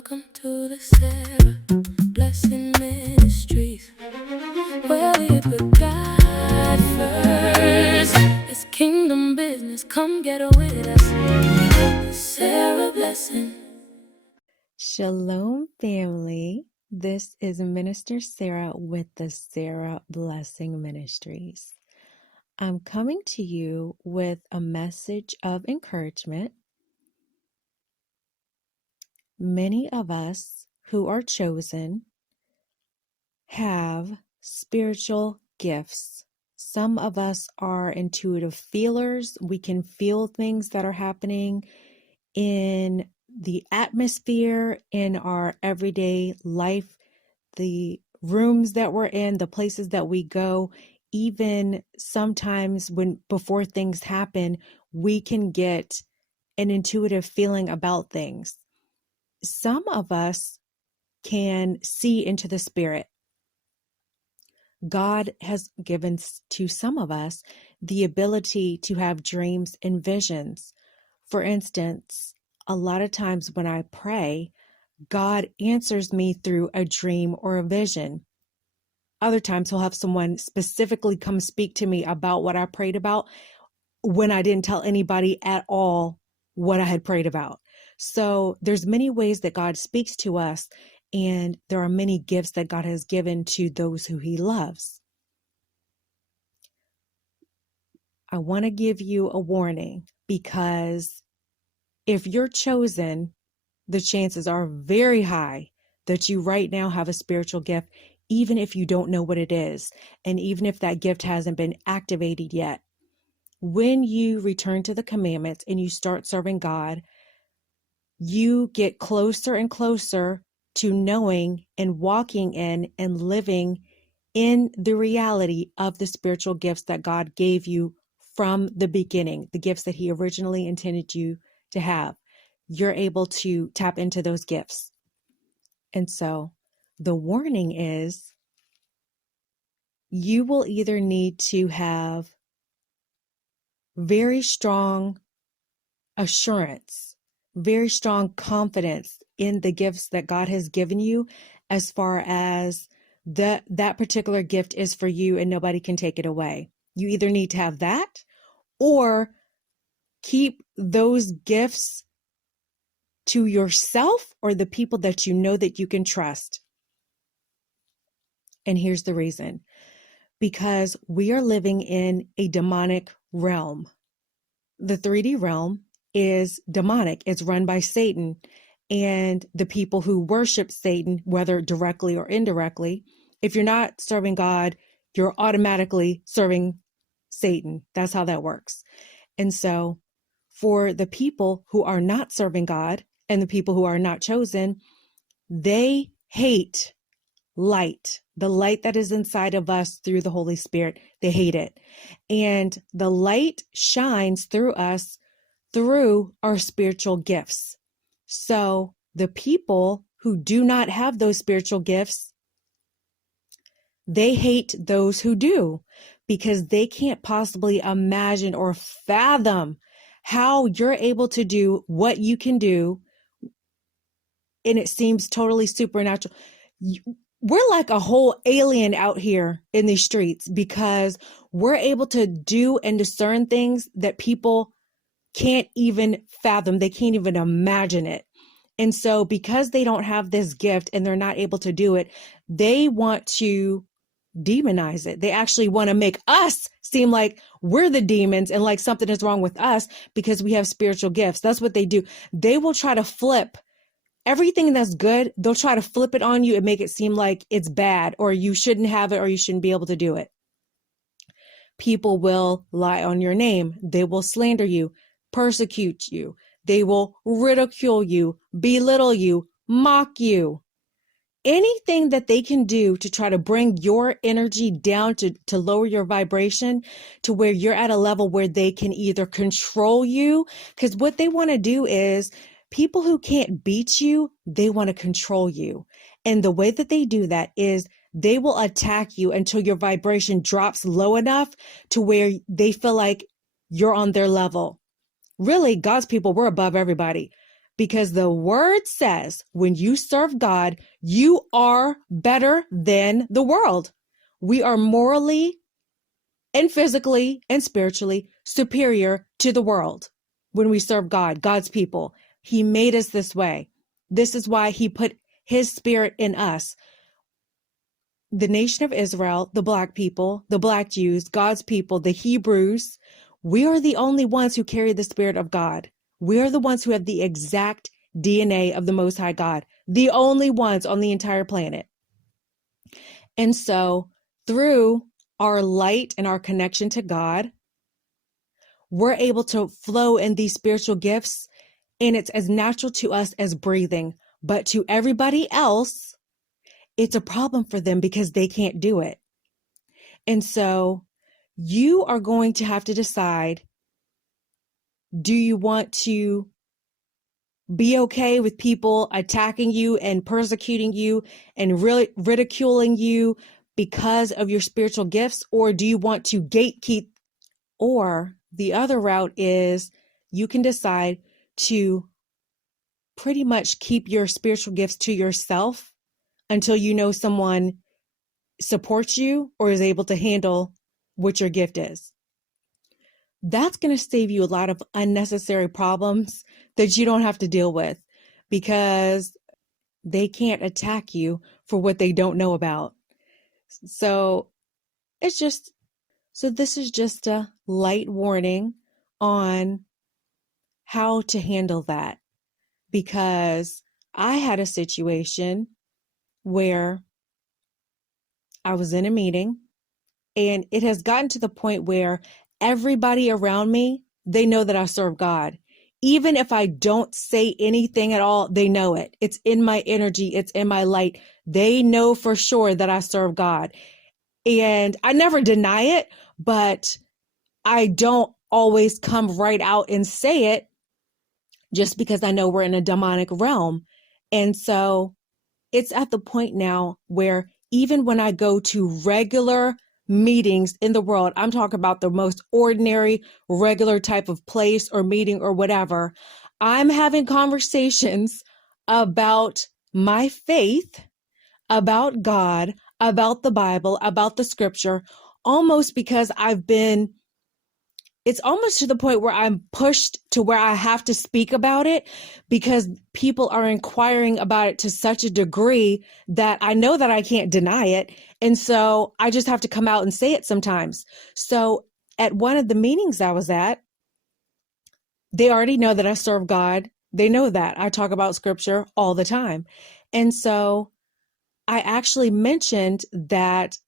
Welcome to the Sarah Blessing Ministries, where we put God first. It's kingdom business. Come get with us. Sarah Blessing. Shalom, family. This is Minister Sarah with the Sarah Blessing Ministries. I'm coming to you with a message of encouragement. Many of us who are chosen have spiritual gifts. Some of us are intuitive feelers. We can feel things that are happening in the atmosphere, in our everyday life, the rooms that we're in, the places that we go. Even sometimes before things happen, we can get an intuitive feeling about things. Some of us can see into the spirit. God has given to some of us the ability to have dreams and visions. For instance, a lot of times when I pray, God answers me through a dream or a vision. Other times he'll have someone specifically come speak to me about what I prayed about when I didn't tell anybody at all what I had prayed about. So there's many ways that God speaks to us, and there are many gifts that God has given to those who he loves. I want to give you a warning, because if you're chosen, the chances are very high that you right now have a spiritual gift, even if you don't know what it is, and even if that gift hasn't been activated yet. When you return to the commandments and you start serving God, you get closer and closer to knowing and walking in and living in the reality of the spiritual gifts that God gave you from the beginning, the gifts that he originally intended you to have. You're able to tap into those gifts. And so the warning is, you will either need to have very strong assurance, very strong confidence in the gifts that God has given you, as far as that particular gift is for you and nobody can take it away. You either need to have that, or keep those gifts to yourself or the people that you know that you can trust. And here's the reason. Because we are living in a demonic realm. The 3D realm is demonic. It's run by Satan. And the people who worship Satan, whether directly or indirectly, if you're not serving God, you're automatically serving Satan. That's how that works. And so for the people who are not serving God and the people who are not chosen, they hate light, the light that is inside of us through the Holy Spirit. They hate it. And the light shines through us through our spiritual gifts. So the people who do not have those spiritual gifts, they hate those who do, because they can't possibly imagine or fathom how you're able to do what you can do. And it seems totally supernatural. We're like a whole alien out here in these streets, because we're able to do and discern things that people can't even fathom. They can't even imagine it. And so because they don't have this gift and they're not able to do it, they want to demonize it. They actually want to make us seem like we're the demons and like something is wrong with us because we have spiritual gifts. That's what they do. They will try to flip everything that's good. They'll try to flip it on you and make it seem like it's bad, or you shouldn't have it, or you shouldn't be able to do it. People will lie on your name. They will slander you, persecute you. They will ridicule you, belittle you, mock you. Anything that they can do to try to bring your energy down, to lower your vibration to where you're at a level where they can either control you, because what they want to do is, people who can't beat you, they want to control you. And the way that they do that is they will attack you until your vibration drops low enough to where they feel like you're on their level. Really, God's people, we're above everybody, because the word says when you serve God, you are better than the world. We are morally and physically and spiritually superior to the world when we serve God, God's people. He made us this way. This is why he put his spirit in us. The nation of Israel, the black people, the black Jews, God's people, the Hebrews, we are the only ones who carry the spirit of God. We are the ones who have the exact DNA of the Most High God, the only ones on the entire planet. And so through our light and our connection to God, we're able to flow in these spiritual gifts, and it's as natural to us as breathing. But to everybody else, it's a problem for them because they can't do it. And so you are going to have to decide, do you want to be okay with people attacking you and persecuting you and really ridiculing you because of your spiritual gifts? Or do you want to gatekeep? Or the other route is you can decide to pretty much keep your spiritual gifts to yourself until you know someone supports you or is able to handle what your gift is. That's going to save you a lot of unnecessary problems that you don't have to deal with because they can't attack you for what they don't know about. So this is just a light warning on how to handle that, because I had a situation where I was in a meeting and it has gotten to the point where everybody around me, they know that I serve God. Even if I don't say anything at all, they know it. It's in my energy. It's in my light. They know for sure that I serve God. And I never deny it, but I don't always come right out and say it just because I know we're in a demonic realm. And so it's at the point now where even when I go to regular meetings in the world, I'm talking about the most ordinary, regular type of place or meeting or whatever, I'm having conversations about my faith, about God, about the Bible, about the scripture, almost because it's almost to the point where I'm pushed to where I have to speak about it because people are inquiring about it to such a degree that I know that I can't deny it. And so I just have to come out and say it sometimes. So at one of the meetings I was at, they already know that I serve God. They know that I talk about scripture all the time. And so I actually mentioned that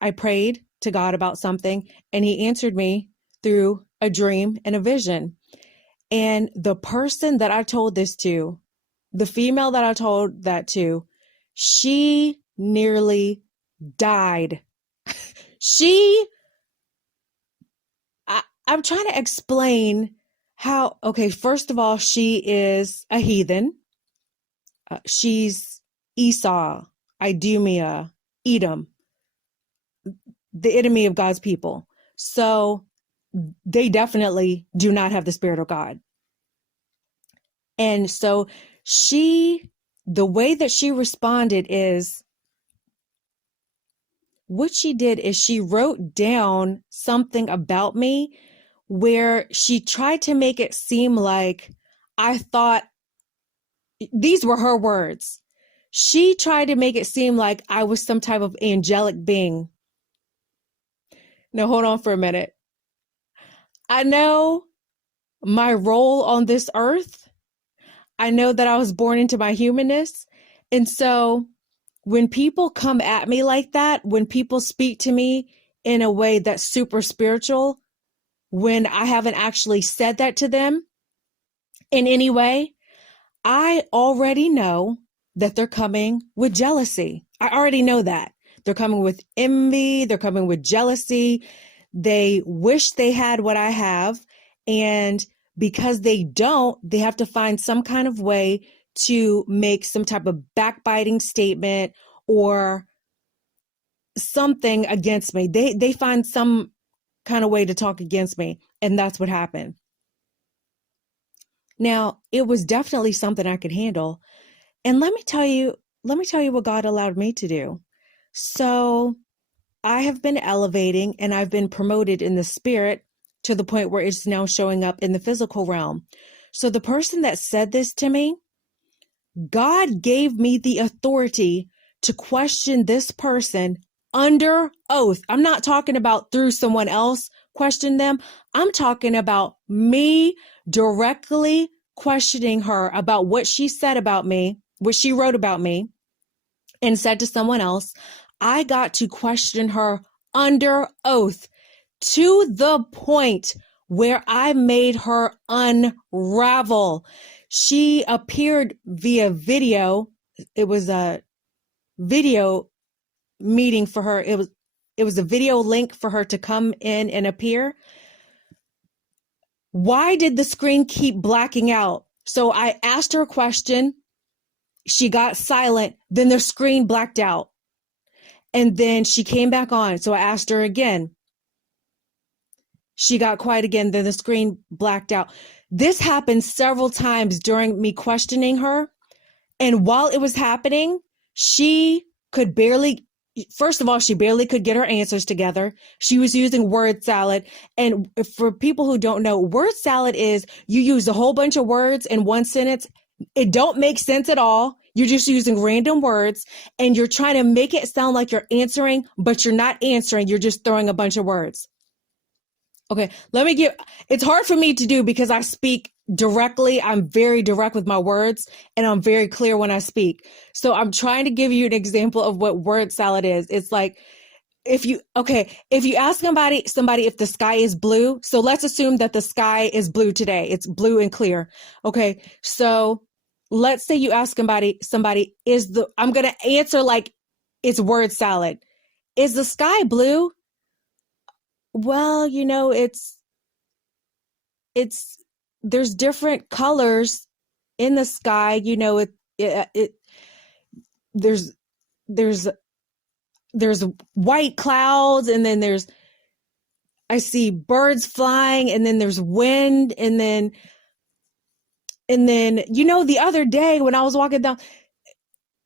I prayed to God about something and he answered me through a dream and a vision. And the person that I told this to, the female that I told that to, she nearly died. I'm trying to explain how, okay, first of all, she is a heathen. She's Esau, Idumea, Edom, the enemy of God's people. So they definitely do not have the Spirit of God. And so the way that she responded is, what she did is she wrote down something about me where she tried to make it seem like I thought, these were her words. She tried to make it seem like I was some type of angelic being. Now, hold on for a minute. I know my role on this earth. I know that I was born into my humanness. And so when people come at me like that, when people speak to me in a way that's super spiritual, when I haven't actually said that to them in any way, I already know that they're coming with jealousy. I already know that. They're coming with envy. They're coming with jealousy. They wish they had what I have. And because they don't, they have to find some kind of way to make some type of backbiting statement or something against me. They find some kind of way to talk against me. And that's what happened. Now, it was definitely something I could handle. And let me tell you what God allowed me to do. So I have been elevating and I've been promoted in the spirit to the point where it's now showing up in the physical realm. So the person that said this to me, God gave me the authority to question this person under oath. I'm not talking about through someone else question them. I'm talking about me directly questioning her about what she said about me, what she wrote about me and said to someone else. I got to question her under oath to the point where I made her unravel. She appeared via video. It was a video meeting for her. It was a video link for her to come in and appear. Why did the screen keep blacking out? So I asked her a question. She got silent. Then the screen blacked out. And then she came back on. So I asked her again. She got quiet again. Then the screen blacked out. This happened several times during me questioning her. And while it was happening, she could barely, first of all, she barely could get her answers together. She was using word salad. And for people who don't know, word salad is you use a whole bunch of words in one sentence. It don't make sense at all. You're just using random words and you're trying to make it sound like you're answering, but you're not answering. You're just throwing a bunch of words. Okay, it's hard for me to do because I speak directly. I'm very direct with my words and I'm very clear when I speak. So I'm trying to give you an example of what word salad is. It's like, if you ask somebody if the sky is blue, so let's assume that the sky is blue today. It's blue and clear. Okay, so let's say you ask somebody, I'm going to answer like it's word salad. Is the sky blue? Well, there's different colors in the sky. There's white clouds, and then I see birds flying, and then there's wind, and then the other day when I was walking down,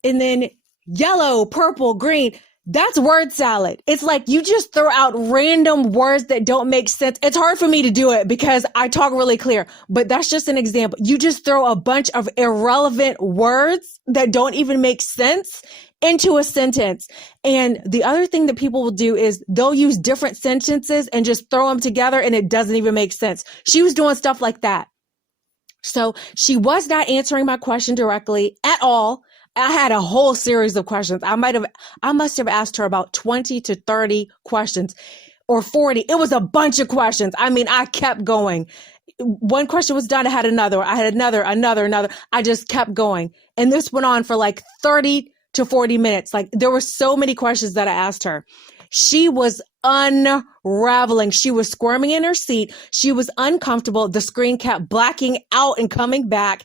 and then yellow, purple, green. That's word salad. It's like you just throw out random words that don't make sense. It's hard for me to do it because I talk really clear, but that's just an example. You just throw a bunch of irrelevant words that don't even make sense into a sentence. And the other thing that people will do is they'll use different sentences and just throw them together and it doesn't even make sense. She was doing stuff like that. So she was not answering my question directly at all. I had a whole series of questions. I must have asked her about 20 to 30 questions or 40. It was a bunch of questions. I mean, I kept going. One question was done. I had another. I just kept going. And this went on for like 30 to 40 minutes. Like there were so many questions that I asked her. She was unraveling. She was squirming in her seat. She was uncomfortable. The screen kept blacking out and coming back.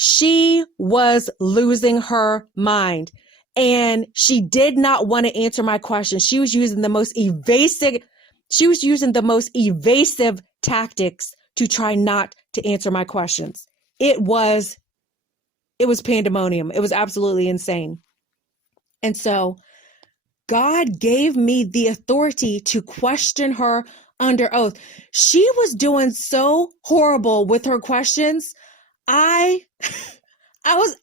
She was losing her mind and she did not want to answer my question. She was using the most evasive tactics to try not to answer my questions. It was pandemonium. It was absolutely insane. And so God gave me the authority to question her under oath. She was doing so horrible with her questions. I was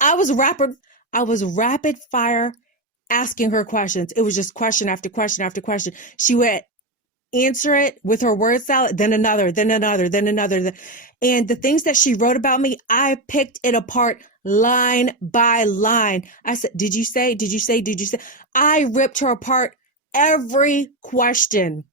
rapid fire asking her questions. It was just question after question after question. She would answer it with her word salad, then another. And the things that she wrote about me, I picked it apart line by line. I said, did you say? I ripped her apart every question.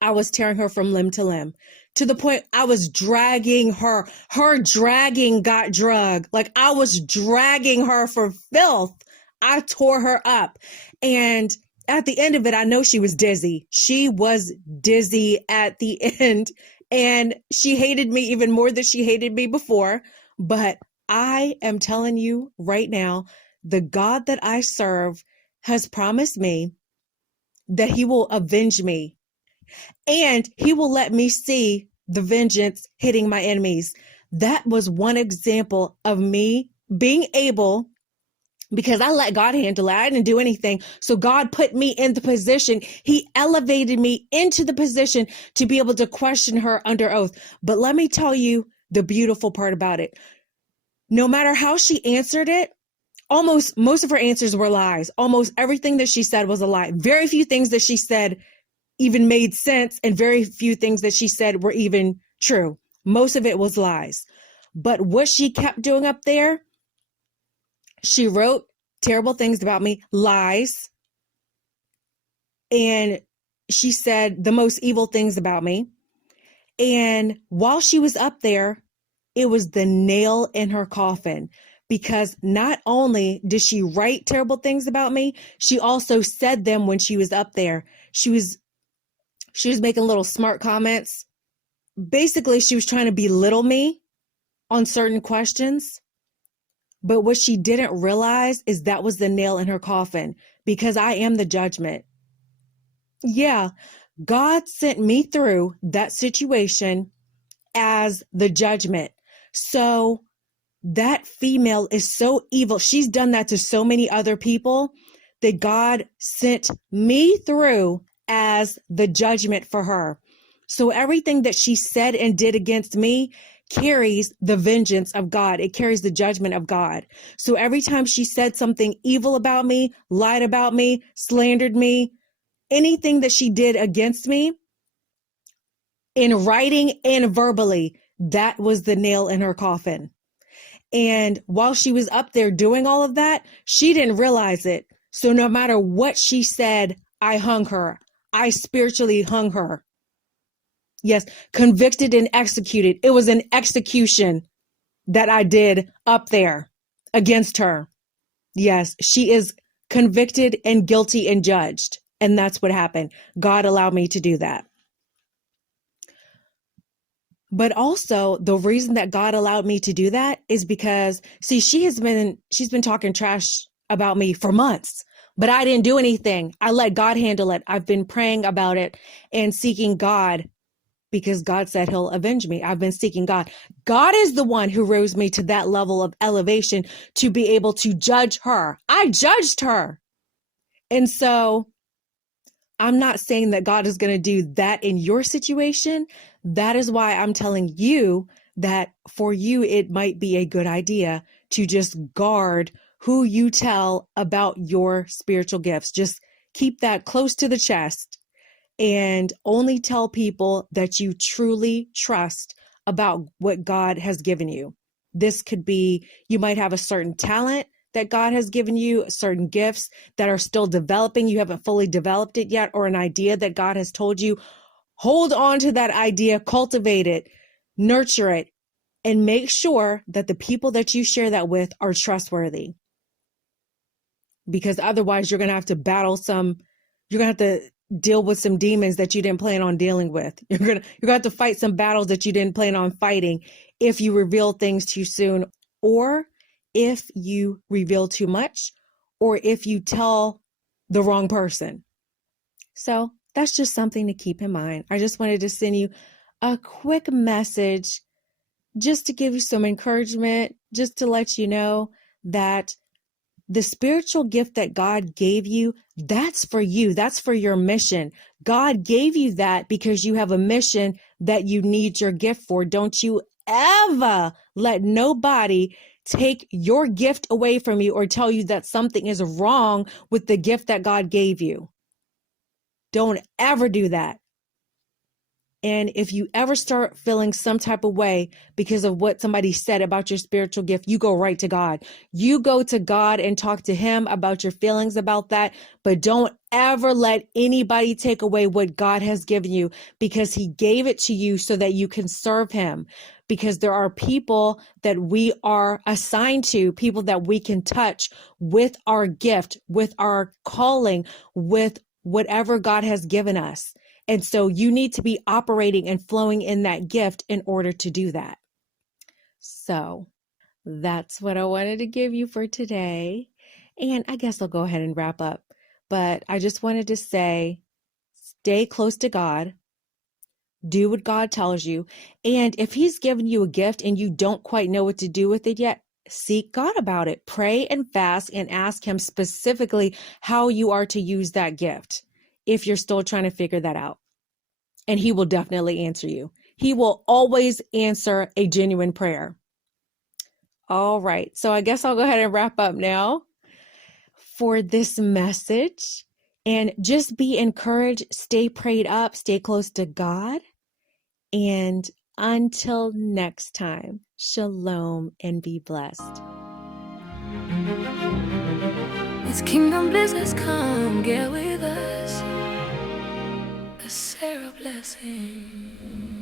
I was tearing her from limb to limb. To the point I was dragging her. Her dragging got drug. Like I was dragging her for filth. I tore her up. And at the end of it, I know she was dizzy. She was dizzy at the end. And she hated me even more than she hated me before. But I am telling you right now, the God that I serve has promised me that he will avenge me. And he will let me see the vengeance hitting my enemies. That was one example of me being able, because I let God handle it. I didn't do anything. So God put me in the position. He elevated me into the position to be able to question her under oath. But let me tell you the beautiful part about it. No matter how she answered it, most of her answers were lies. Almost everything that she said was a lie. Very few things that she said even made sense, and very few things that she said were even true. Most of it was lies. But what she kept doing up there, she wrote terrible things about me, lies, and she said the most evil things about me. And while she was up there, it was the nail in her coffin, because not only did she write terrible things about me, she also said them when she was up there. She was making little smart comments. Basically, she was trying to belittle me on certain questions. But what she didn't realize is that was the nail in her coffin, because I am the judgment. Yeah, God sent me through that situation as the judgment. So that female is so evil. She's done that to so many other people that God sent me through as the judgment for her. So everything that she said and did against me carries the vengeance of God. It carries the judgment of God. So every time she said something evil about me, lied about me, slandered me, anything that she did against me, in writing and verbally, that was the nail in her coffin. And while she was up there doing all of that, she didn't realize it. So no matter what she said, I hung her. I spiritually hung her. Yes, convicted and executed. It was an execution that I did up there against her. Yes, she is convicted and guilty and judged. And that's what happened. God allowed me to do that. But also the reason that God allowed me to do that is because, see, she's been talking trash about me for months, but I didn't do anything. I let God handle it. I've been praying about it and seeking God, because God said he'll avenge me. I've been seeking God. God is the one who rose me to that level of elevation to be able to judge her. I judged her. And so I'm not saying that God is going to do that in your situation. That is why I'm telling you that for you, it might be a good idea to just guard who you tell about your spiritual gifts. Just keep that close to the chest and only tell people that you truly trust about what God has given you. This could be, you might have a certain talent that God has given you, certain gifts that are still developing. You haven't fully developed it yet, or an idea that God has told you. Hold on to that idea, cultivate it, nurture it, and make sure that the people that you share that with are trustworthy. Because otherwise you're going to have to you're going to have to deal with some demons that you didn't plan on dealing with. You're going to have to fight some battles that you didn't plan on fighting if you reveal things too soon, or if you reveal too much, or if you tell the wrong person. So that's just something to keep in mind. I just wanted to send you a quick message just to give you some encouragement, just to let you know that the spiritual gift that God gave you, that's for you. That's for your mission. God gave you that because you have a mission that you need your gift for. Don't you ever let nobody take your gift away from you or tell you that something is wrong with the gift that God gave you. Don't ever do that. And if you ever start feeling some type of way because of what somebody said about your spiritual gift, you go right to God. You go to God and talk to him about your feelings about that. But don't ever let anybody take away what God has given you, because he gave it to you so that you can serve him. Because there are people that we are assigned to, people that we can touch with our gift, with our calling, with whatever God has given us. And so you need to be operating and flowing in that gift in order to do that. So that's what I wanted to give you for today. And I guess I'll go ahead and wrap up. But I just wanted to say, stay close to God. Do what God tells you. And if he's given you a gift and you don't quite know what to do with it yet, seek God about it. Pray and fast and ask him specifically how you are to use that gift if you're still trying to figure that out. And he will definitely answer you. He will always answer a genuine prayer. All right. So I guess I'll go ahead and wrap up now for this message. And just be encouraged, stay prayed up, stay close to God. And until next time, shalom and be blessed. It's kingdom business, come get with us. A Sarah blessing.